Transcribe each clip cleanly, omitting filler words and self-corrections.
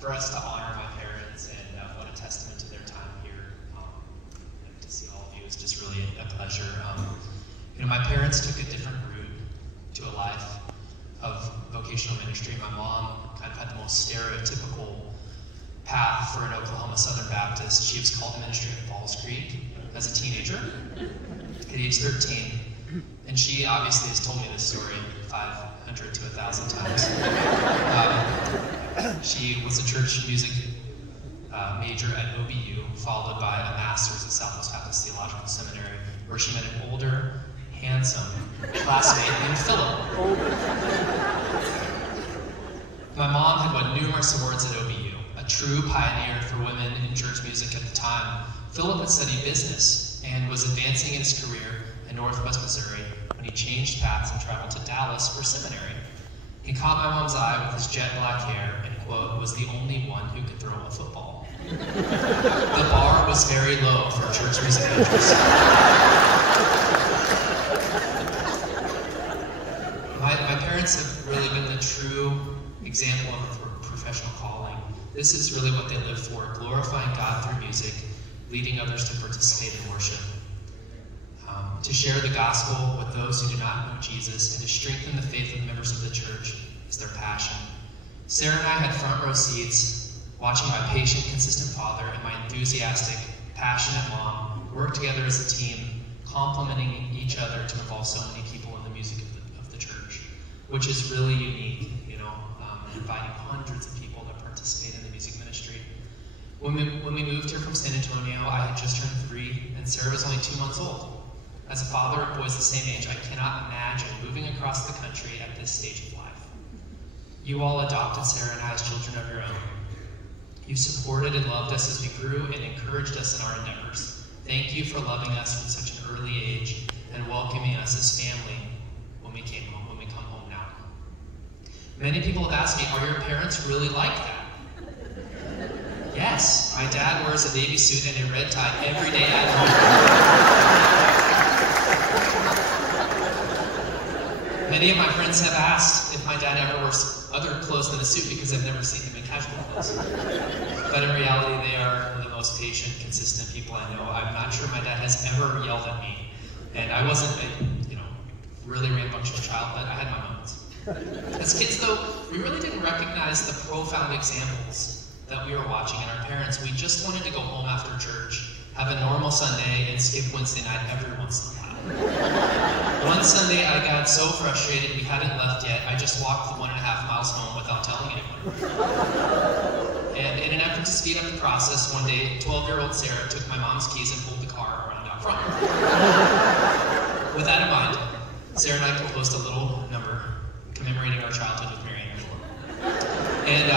for us to honor my parents, and what a testament to their time here. And to see all of you is just really a pleasure. My parents took a different route to a life of vocational ministry. My mom kind of had the most stereotypical path for an Oklahoma Southern Baptist. She was called to ministry at Falls Creek as a teenager at age 13. And she obviously has told me this story 500 to 1,000 times. She was a church music major at OBU, followed by a master's at Southwest Baptist Theological Seminary, where she met an older, handsome classmate named Philip. My mom had won numerous awards at OBU, a true pioneer for women in church music at the time. Philip had studied business and was advancing in his career in Northwest Missouri when he changed paths and traveled to Dallas for seminary. He caught my mom's eye with his jet black hair and, quote, was the only one who could throw a football. The bar was very low for church music majors. My parents have really been the true example of a professional calling. This is really what they live for, glorifying God through music, leading others to participate in worship. To share the gospel with those who do not know Jesus, and to strengthen the faith of members of the church is their passion. Sarah and I had front row seats, watching my patient, consistent father and my enthusiastic, passionate mom work together as a team, complementing each other to involve so many people in the music of the church, which is really unique, inviting hundreds of people to participate in the music ministry. When we moved here from San Antonio, I had just turned 3, and Sarah was only 2 months old. As a father of boys the same age, I cannot imagine moving across the country at this stage of life. You all adopted Sarah and I as children of your own. You supported and loved us as we grew and encouraged us in our endeavors. Thank you for loving us from such an early age and welcoming us as family when we come home now. Many people have asked me, are your parents really like that? Yes, my dad wears a navy suit and a red tie every day at home. Many of my friends have asked if my dad ever wears other clothes than a suit because I've never seen him in casual clothes. But in reality, they are the most patient, consistent people I know. I'm not sure my dad has ever yelled at me. And I wasn't a, really rambunctious child, but I had my moments. As kids, though, we really didn't recognize the profound examples that we were watching in our parents. We just wanted to go home after church, have a normal Sunday, and skip Wednesday night every once in a while. One Sunday, I got so frustrated we hadn't left yet, I just walked the 1.5 miles home without telling anyone. And in an effort to speed up the process, one day, 12-year-old Sarah took my mom's keys and pulled the car around out front. With that in mind, Sarah and I composed a little number commemorating our childhood with Mary Ann. And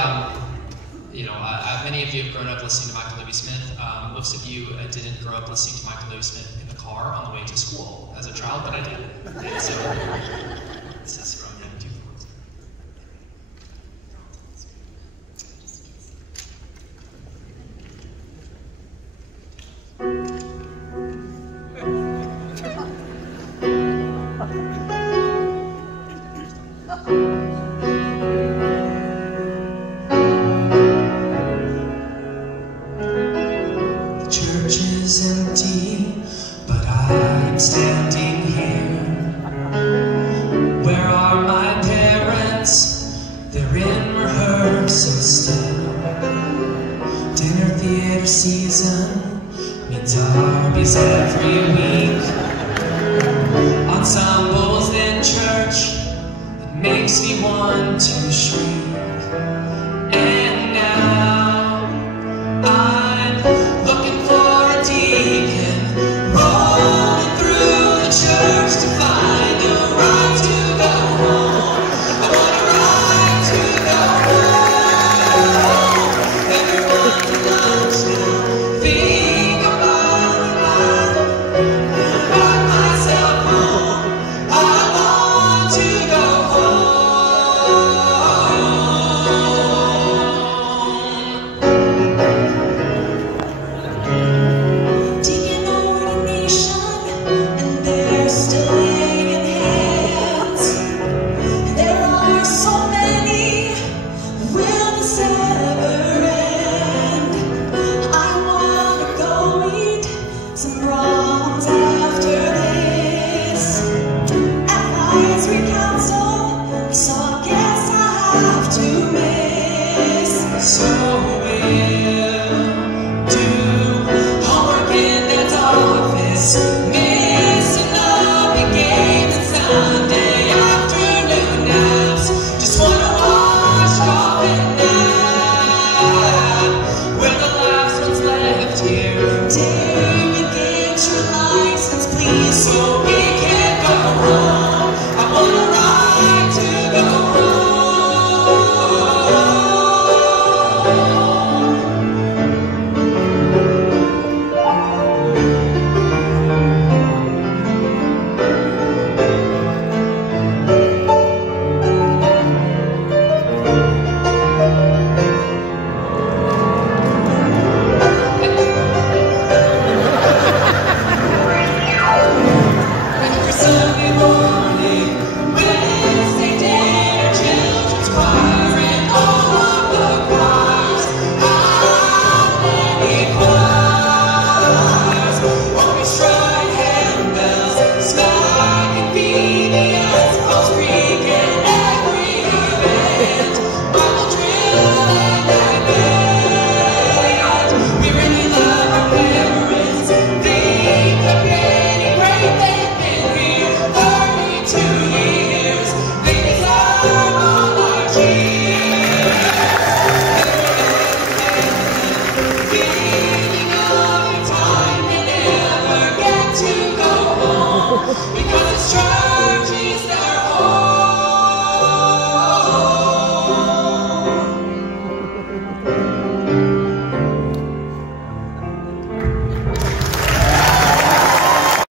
many of you have grown up listening to Michael W. Smith. Most of you didn't grow up listening to Michael W. Smith in the car on the way to school as a child, but I did. And so, this is from him too. I want to go home. to miss, so will